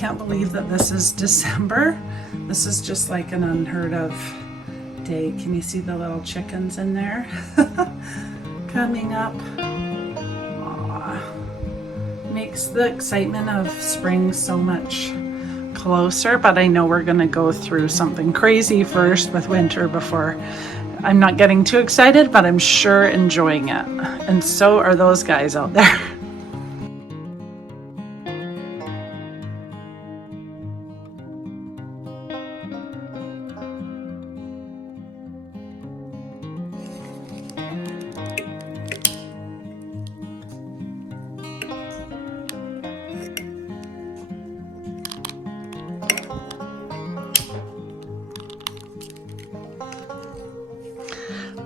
Can't believe that this is December. This is just like an unheard of day. Can you see the little chickens in there? Coming up. Aww. Makes the excitement of spring so much closer, but I know we're gonna go through something crazy first with winter before. I'm not getting too excited, but I'm sure enjoying it. And so are those guys out there.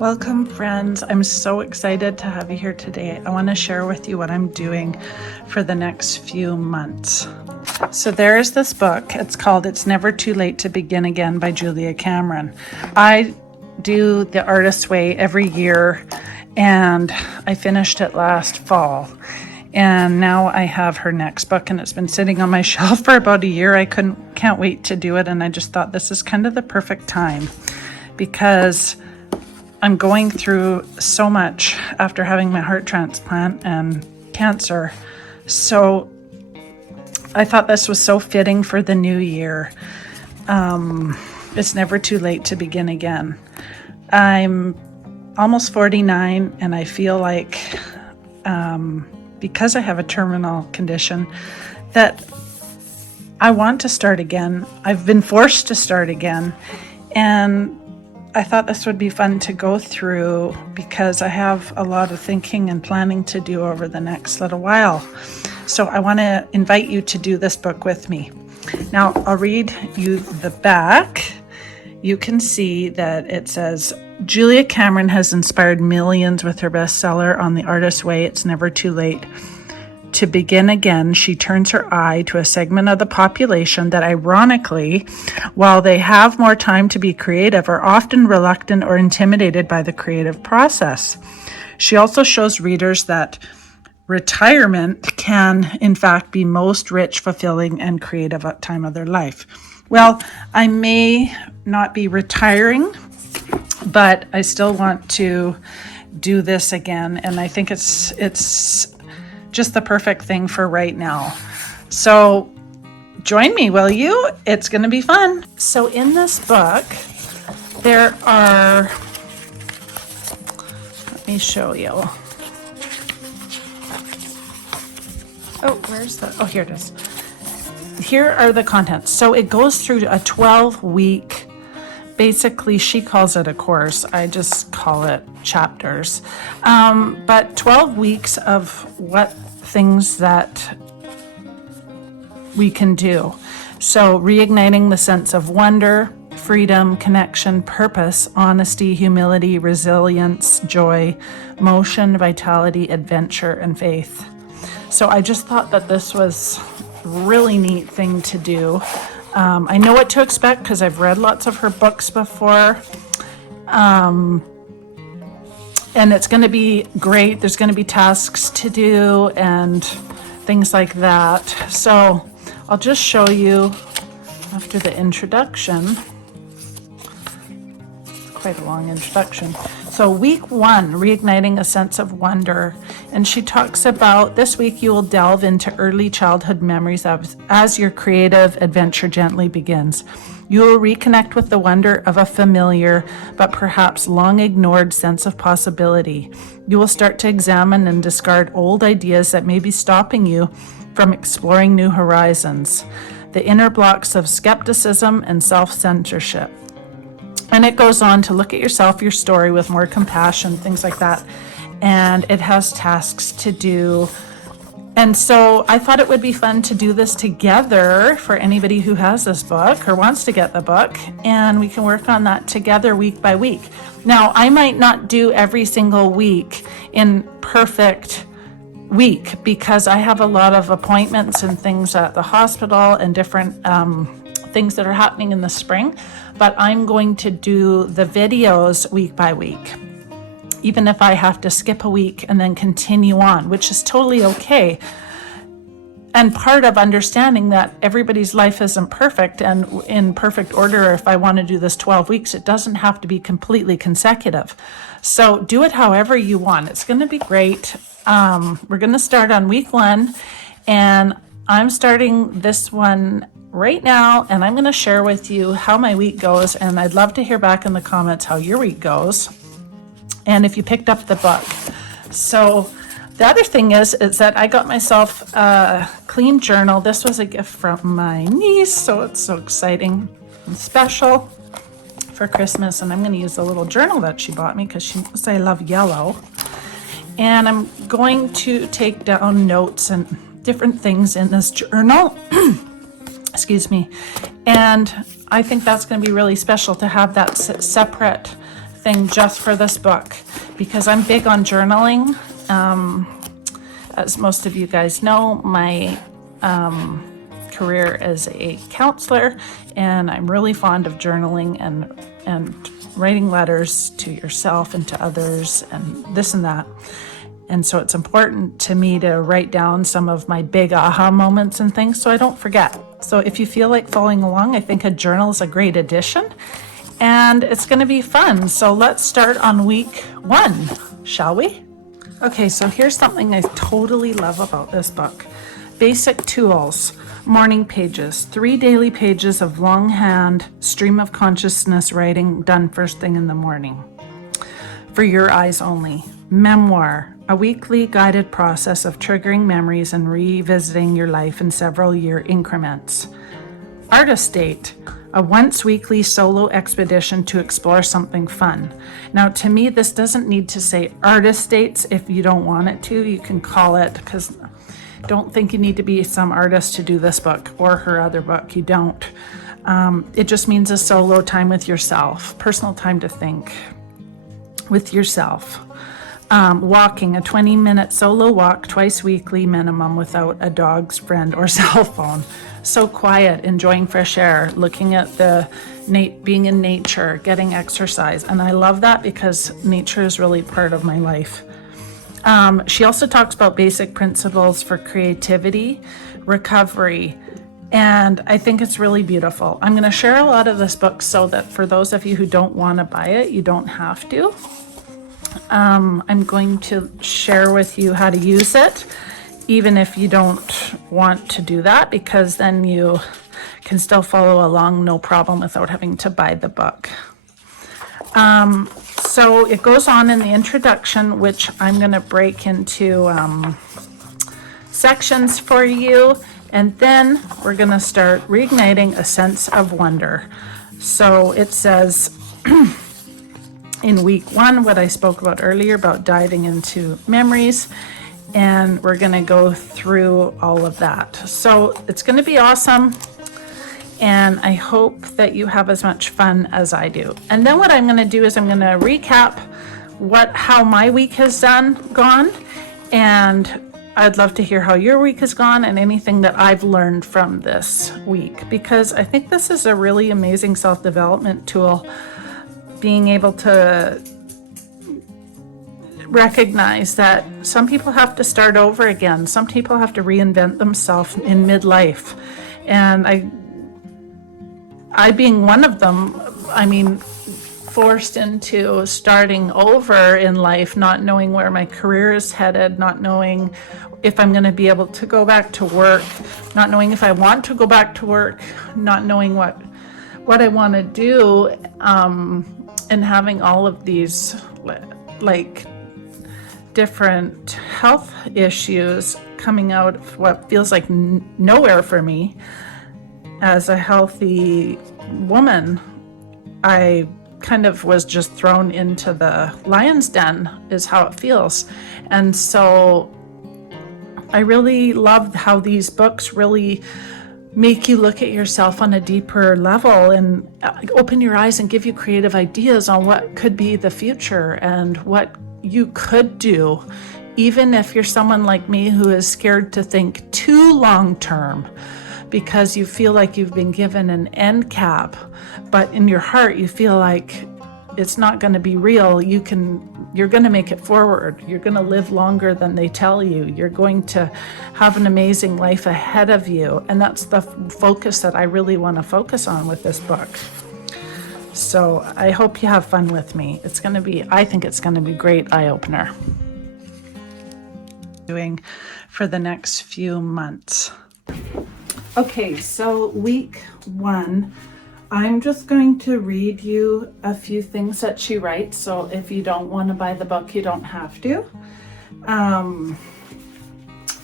Welcome, friends. I'm so excited to have you here today. I want to share with you what I'm doing for the next few months. So there is this book. It's called It's Never Too Late to Begin Again by Julia Cameron. I do The Artist's Way every year, and I finished it last fall. And now I have her next book, and it's been sitting on my shelf for about a year. I can't wait to do it, and I just thought this is kind of the perfect time because I'm going through so much after having my heart transplant and cancer. So I thought this was so fitting for the new year. It's never too late to begin again. I'm almost 49 and I feel like because I have a terminal condition that I want to start again. I've been forced to start again, and I thought this would be fun to go through because I have a lot of thinking and planning to do over the next little while. So I want to invite you to do this book with me. Now I'll read you the back. You can see that it says, Julia Cameron has inspired millions with her bestseller On the Artist's Way, It's Never Too Late to Begin Again. She turns her eye to a segment of the population that ironically, while they have more time to be creative, are often reluctant or intimidated by the creative process. She also shows readers that retirement can, in fact, be most rich, fulfilling, and creative time of their life. Well, I may not be retiring, but I still want to do this again, and I think it's just the perfect thing for right now. So join me, will you? It's going to be fun. So in this book, there are, let me show you. Oh, here it is. Here are the contents. So it goes through a 12-week, basically she calls it a course. I just call it chapters. But 12 weeks of what things that we can do. So reigniting the sense of wonder, freedom, connection, purpose, honesty, humility, resilience, joy, motion, vitality, adventure, and faith. So I just thought that this was a really neat thing to do. I know what to expect because I've read lots of her books before. And it's going to be great. There's going to be tasks to do and things like that. So I'll just show you after the introduction. It's quite a long introduction. So week 1, reigniting a sense of wonder. And she talks about this week you will delve into early childhood memories as your creative adventure gently begins. You will reconnect with the wonder of a familiar, but perhaps long ignored sense of possibility. You will start to examine and discard old ideas that may be stopping you from exploring new horizons. The inner blocks of skepticism and self-censorship. And it goes on to look at yourself, your story with more compassion, things like that. And it has tasks to do. And so I thought it would be fun to do this together for anybody who has this book or wants to get the book, and we can work on that together week by week. Now, I might not do every single week in perfect week because I have a lot of appointments and things at the hospital and different things that are happening in the spring, but I'm going to do the videos week by week. Even if I have to skip a week and then continue on, which is totally okay. and part of understanding that everybody's life isn't perfect and in perfect order. If I want to do this 12 weeks, it doesn't have to be completely consecutive. So do it however you want. It's going to be great. We're going to start on week 1, and I'm starting this one right now, and I'm going to share with you how my week goes, and I'd love to hear back in the comments how your week goes and if you picked up the book. So the other thing is that I got myself a clean journal. This was a gift from my niece, so it's so exciting and special for Christmas. And I'm going to use the little journal that she bought me because she knows I love yellow. And I'm going to take down notes and different things in this journal. Excuse me. And I think that's going to be really special to have that separate thing just for this book, because I'm big on journaling. As most of you guys know, my career as a counselor, and I'm really fond of journaling and writing letters to yourself and to others and this and that. And so it's important to me to write down some of my big aha moments and things so I don't forget. So if you feel like following along, I think a journal is a great addition, and it's going to be fun. So let's start on week 1, shall we? Okay, so here's something I totally love about this book. Basic tools, morning pages, 3 daily pages of longhand stream of consciousness writing done first thing in the morning. For your eyes only. Memoir, a weekly guided process of triggering memories and revisiting your life in several year increments. Artist Date, a once weekly solo expedition to explore something fun. Now, to me, this doesn't need to say artist dates. If you don't want it to, you can call it, because don't think you need to be some artist to do this book or her other book. You don't. It just means a solo time with yourself, personal time to think with yourself. Walking, a 20-minute solo walk twice weekly minimum without a dog's friend or cell phone. So quiet, enjoying fresh air, looking at being in nature, getting exercise. And I love that because nature is really part of my life. She also talks about basic principles for creativity, recovery, and I think it's really beautiful. I'm going to share a lot of this book so that for those of you who don't want to buy it, you don't have to. I'm going to share with you how to use it, even if you don't want to do that, because then you can still follow along, no problem, without having to buy the book. So it goes on in the introduction, which I'm going to break into sections for you, and then we're going to start reigniting a sense of wonder. So it says in week 1, what I spoke about earlier about diving into memories, and we're going to go through all of that. So it's going to be awesome, and I hope that you have as much fun as I do. And then what I'm going to do is I'm going to recap how my week has gone, and I'd love to hear how your week has gone and anything that I've learned from this week, because I think this is a really amazing self-development tool, being able to recognize that some people have to start over again. Some people have to reinvent themselves in midlife. And I being one of them, forced into starting over in life, not knowing where my career is headed, not knowing if I'm going to be able to go back to work, not knowing if I want to go back to work, not knowing what I want to do, and having all of these different health issues coming out of what feels like nowhere for me. As a healthy woman, I kind of was just thrown into the lion's den, is how it feels. And so I really loved how these books really make you look at yourself on a deeper level and open your eyes and give you creative ideas on what could be the future and what you could do, even if you're someone like me who is scared to think too long term because you feel like you've been given an end cap, but in your heart you feel like it's not going to be real. You can You're going to make it forward. You're going to live longer than they tell you. You're going to have an amazing life ahead of you. And that's the focus that I really want to focus on with this book. So I hope you have fun with me. I think it's going to be a great eye-opener. Doing for the next few months. Okay, so week 1, I'm just going to read you a few things that she writes. So if you don't want to buy the book, you don't have to. And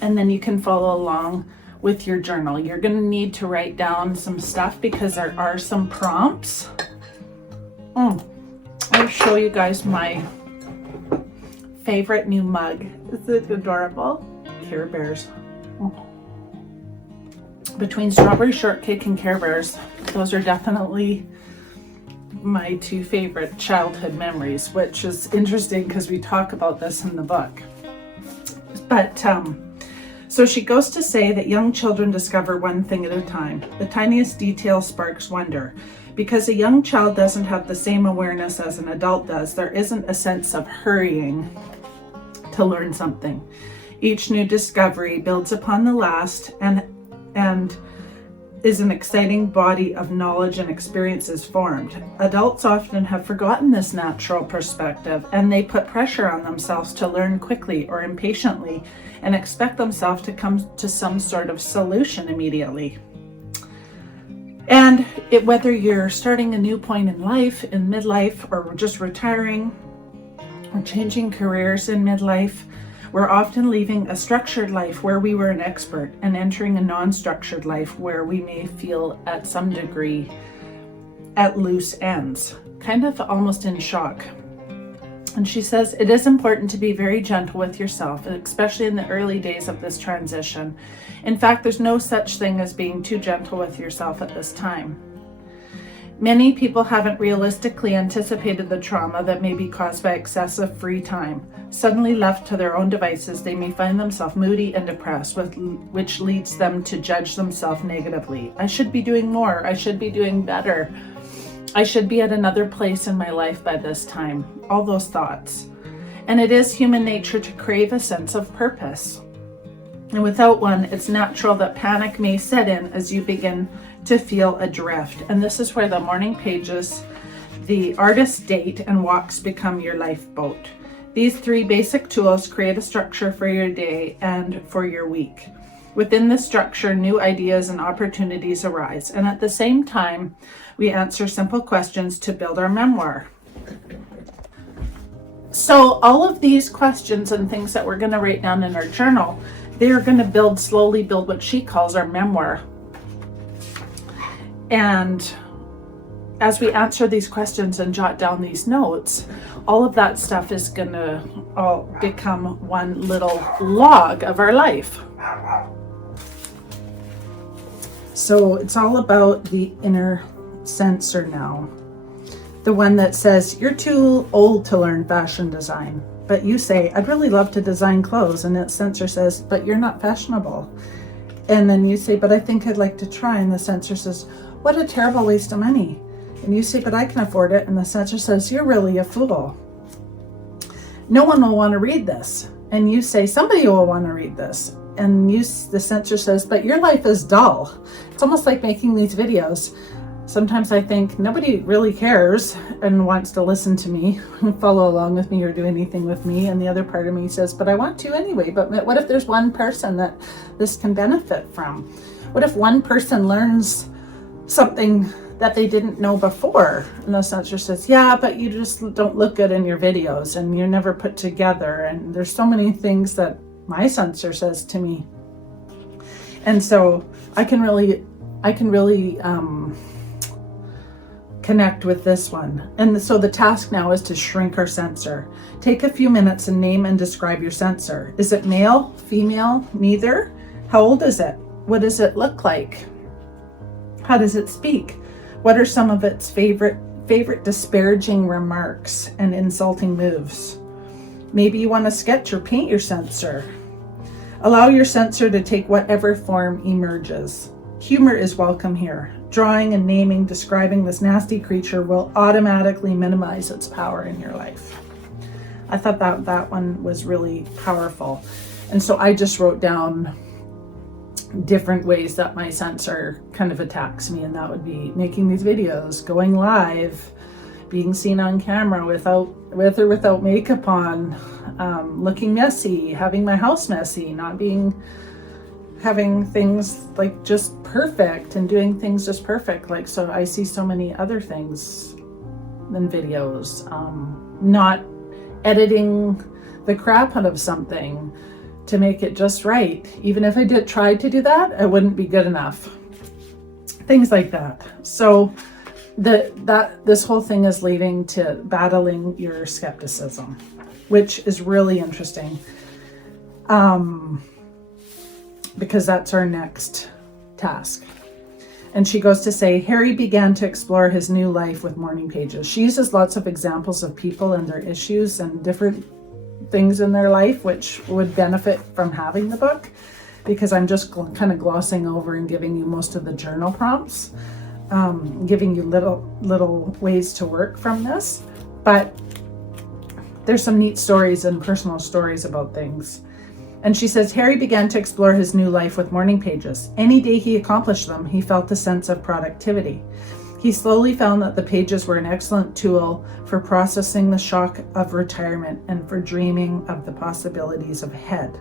then you can follow along with your journal. You're going to need to write down some stuff because there are some prompts. I'll show you guys my favorite new mug. Is it adorable? Care Bears. Between strawberry shortcake and Care Bears, those are definitely my 2 favorite childhood memories, which is interesting because we talk about this in the book. But so she goes to say that young children discover one thing at a time. The tiniest detail sparks wonder. Because a young child doesn't have the same awareness as an adult does, there isn't a sense of hurrying to learn something. Each new discovery builds upon the last and is an exciting body of knowledge and experiences formed. Adults often have forgotten this natural perspective, and they put pressure on themselves to learn quickly or impatiently and expect themselves to come to some sort of solution immediately. And whether you're starting a new point in life, in midlife, or just retiring, or changing careers in midlife, we're often leaving a structured life where we were an expert and entering a non-structured life where we may feel at some degree at loose ends, kind of almost in shock. And she says, it is important to be very gentle with yourself, especially in the early days of this transition. In fact, there's no such thing as being too gentle with yourself at this time. Many people haven't realistically anticipated the trauma that may be caused by excessive free time. Suddenly left to their own devices, they may find themselves moody and depressed, which leads them to judge themselves negatively. I should be doing more. I should be doing better. I should be at another place in my life by this time. All those thoughts. And it is human nature to crave a sense of purpose. And without one, it's natural that panic may set in as you begin to feel adrift. And this is where the morning pages, the artist's date, and walks become your lifeboat. These 3 basic tools create a structure for your day and for your week. Within this structure, new ideas and opportunities arise. And at the same time, we answer simple questions to build our memoir. So all of these questions and things that we're going to write down in our journal, they are going to slowly build what she calls our memoir. And as we answer these questions and jot down these notes, all of that stuff is going to all become one little log of our life. So it's all about the inner censor now. The one that says, you're too old to learn fashion design. But you say, I'd really love to design clothes. And that censor says, but you're not fashionable. And then you say, but I think I'd like to try. And the censor says, what a terrible waste of money. And you say, but I can afford it. And the censor says, you're really a fool. No one will want to read this. And you say, somebody will want to read this. And the censor says, but your life is dull. It's almost like making these videos. Sometimes I think nobody really cares and wants to listen to me, follow along with me, or do anything with me. And the other part of me says, but I want to anyway. But what if there's one person that this can benefit from? What if one person learns something that they didn't know before? And the censor says, yeah, but you just don't look good in your videos and you're never put together. And there's so many things that my censor says to me. And so I can really connect with this one. And so the task now is to shrink our censor. Take a few minutes and name and describe your censor. Is it male, female, neither? How old is it? What does it look like? How does it speak? What are some of its favorite disparaging remarks and insulting moves? Maybe you want to sketch or paint your censor. Allow your censor to take whatever form emerges. Humor is welcome here. Drawing and naming, describing this nasty creature will automatically minimize its power in your life. I thought that one was really powerful. And so I just wrote down different ways that my sensor kind of attacks me, and that would be making these videos, going live, being seen on camera with or without makeup on, looking messy, having my house messy, having things like just perfect and doing things just perfect. Like, so I see so many other things than videos, not editing the crap out of something to make it just right. Even if I tried to do that, it wouldn't be good enough. Things like that. So this whole thing is leading to battling your skepticism, which is really interesting, because that's our next task. And she goes to say, Harry began to explore his new life with morning pages. She uses lots of examples of people and their issues and different things in their life which would benefit from having the book, because I'm just kind of glossing over and giving you most of the journal prompts, giving you little ways to work from this. But there's some neat stories and personal stories about things. And she says, Harry began to explore his new life with morning pages. Any day he accomplished them, he felt a sense of productivity. He slowly found that the pages were an excellent tool for processing the shock of retirement and for dreaming of the possibilities ahead.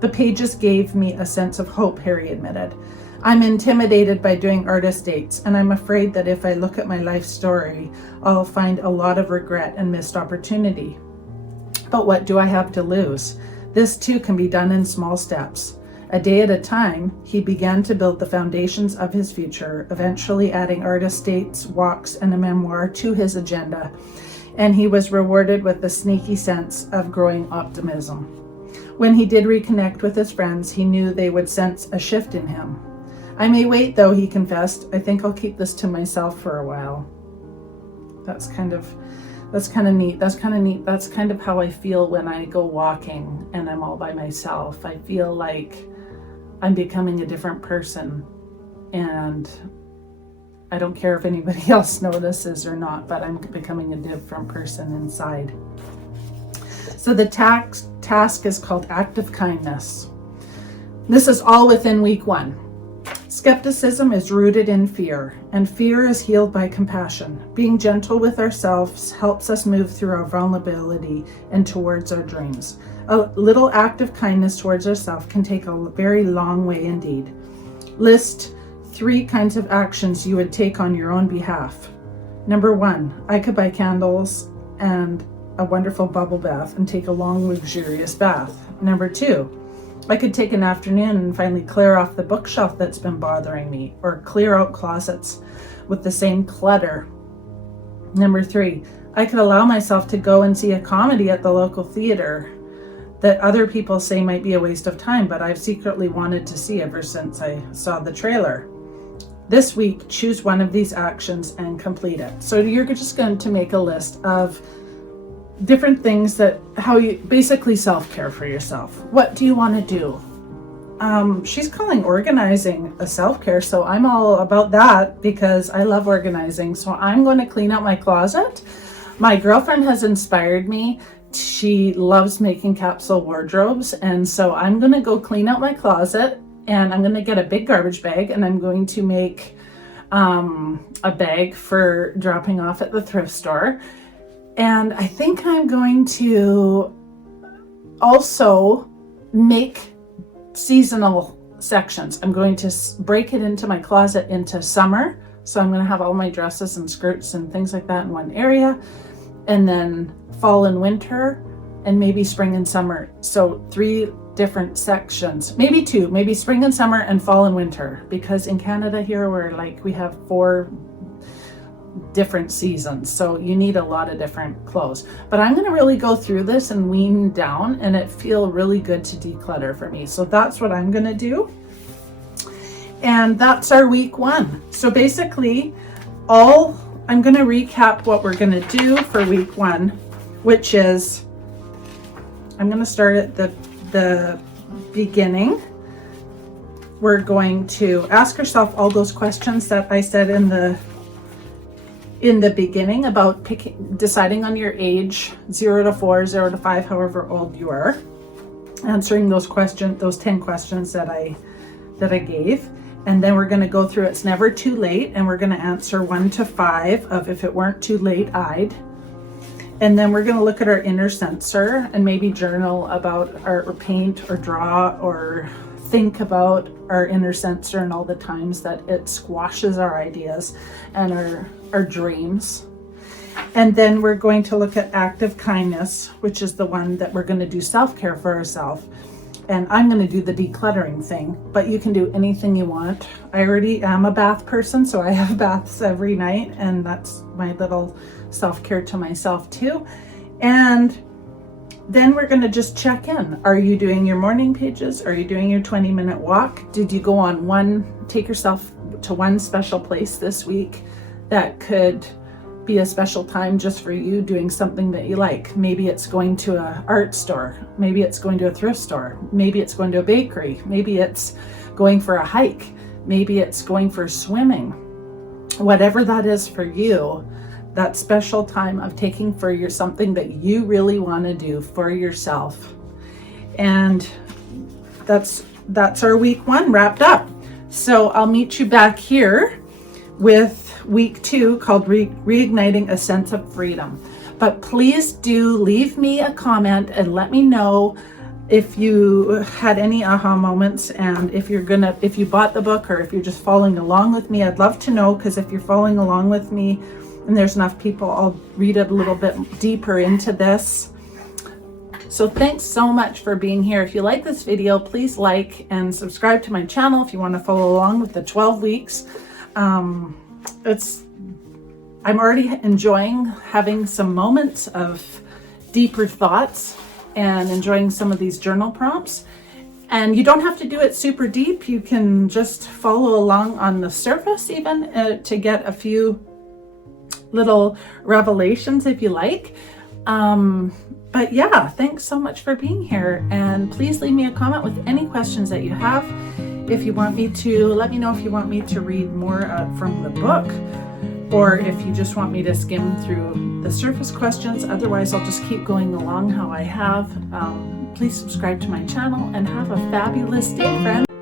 The pages gave me a sense of hope, Harry admitted. I'm intimidated by doing artist dates, and I'm afraid that if I look at my life story, I'll find a lot of regret and missed opportunity. But what do I have to lose? This too can be done in small steps. A day at a time, he began to build the foundations of his future, eventually adding artist dates, walks, and a memoir to his agenda, and he was rewarded with a sneaky sense of growing optimism. When he did reconnect with his friends, he knew they would sense a shift in him. I may wait though, he confessed. I think I'll keep this to myself for a while. That's kind of neat. That's kind of how I feel when I go walking and I'm all by myself. I feel like I'm becoming a different person, and I don't care if anybody else notices or not, but I'm becoming a different person inside. So the task is called Act of Kindness. This is all within week 1. Skepticism is rooted in fear, and fear is healed by compassion. Being gentle with ourselves helps us move through our vulnerability and towards our dreams. A little act of kindness towards ourselves can take a very long way indeed. List 3 kinds of actions you would take on your own behalf. Number 1, I could buy candles and a wonderful bubble bath and take a long, luxurious bath. Number 2, I could take an afternoon and finally clear off the bookshelf that's been bothering me, or clear out closets with the same clutter. Number 3, I could allow myself to go and see a comedy at the local theater that other people say might be a waste of time, but I've secretly wanted to see ever since I saw the trailer. This week, choose one of these actions and complete it. So you're just going to make a list of different things how you basically self-care for yourself. What do you want to do? She's calling organizing a self-care, so I'm all about that because I love organizing. So I'm going to clean out my closet. My girlfriend has inspired me. She loves making capsule wardrobes, and so I'm going to go clean out my closet, and I'm going to get a big garbage bag, and I'm going to make a bag for dropping off at the thrift store. And I think I'm going to also make seasonal sections. I'm going to break it into my closet into summer. So I'm going to have all my dresses and skirts and things like that in one area. And then fall and winter, and maybe spring and summer. So 3 different sections, maybe 2, maybe spring and summer and fall and winter. Because in Canada here, we have 4 different seasons, so you need a lot of different clothes. But I'm going to really go through this and wean down, and it feel really good to declutter for me. So that's what I'm going to do, and that's our week 1. So basically, I'm going to recap what we're going to do for week 1, which is I'm going to start at the beginning. We're going to ask yourself all those questions that I said in in the beginning about deciding on your age, 0 to 4, 0 to 5, however old you are, answering those 10 questions that I gave. And then we're going to go through It's Never Too Late, and we're going to answer 1 to 5 of If It Weren't Too Late, I'd. And then we're going to look at our inner sensor and maybe journal about or paint or draw or think about our inner sensor and all the times that it squashes our ideas and our dreams. And then we're going to look at active kindness, which is the one that we're going to do self-care for ourselves. And I'm going to do the decluttering thing, but you can do anything you want. I already am a bath person, so I have baths every night, and that's my little self-care to myself too. And then we're going to just check in. Are you doing your morning pages? Are you doing your 20-minute walk? Did you go on take yourself to one special place this week that could be a special time just for you, doing something that you like? Maybe it's going to an art store. Maybe it's going to a thrift store. Maybe it's going to a bakery. Maybe it's going for a hike. Maybe it's going for swimming. Whatever that is for you, that special time of taking for something that you really want to do for yourself. And that's our week 1 wrapped up. So I'll meet you back here with week 2 called Reigniting a Sense of Freedom. But please do leave me a comment and let me know if you had any aha moments, and if you bought the book or if you're just following along with me. I'd love to know, because if you're following along with me and there's enough people, I'll read it a little bit deeper into this. So thanks so much for being here. If you like this video, please like and subscribe to my channel if you want to follow along with the 12 weeks. I'm already enjoying having some moments of deeper thoughts and enjoying some of these journal prompts. And you don't have to do it super deep. You can just follow along on the surface even to get a few little revelations if you like. But yeah, thanks so much for being here. And please leave me a comment with any questions that you have. If you want me to, let me know if you want me to read more from the book, or if you just want me to skim through the surface questions. Otherwise, I'll just keep going along how I have. Please subscribe to my channel and have a fabulous day, friends.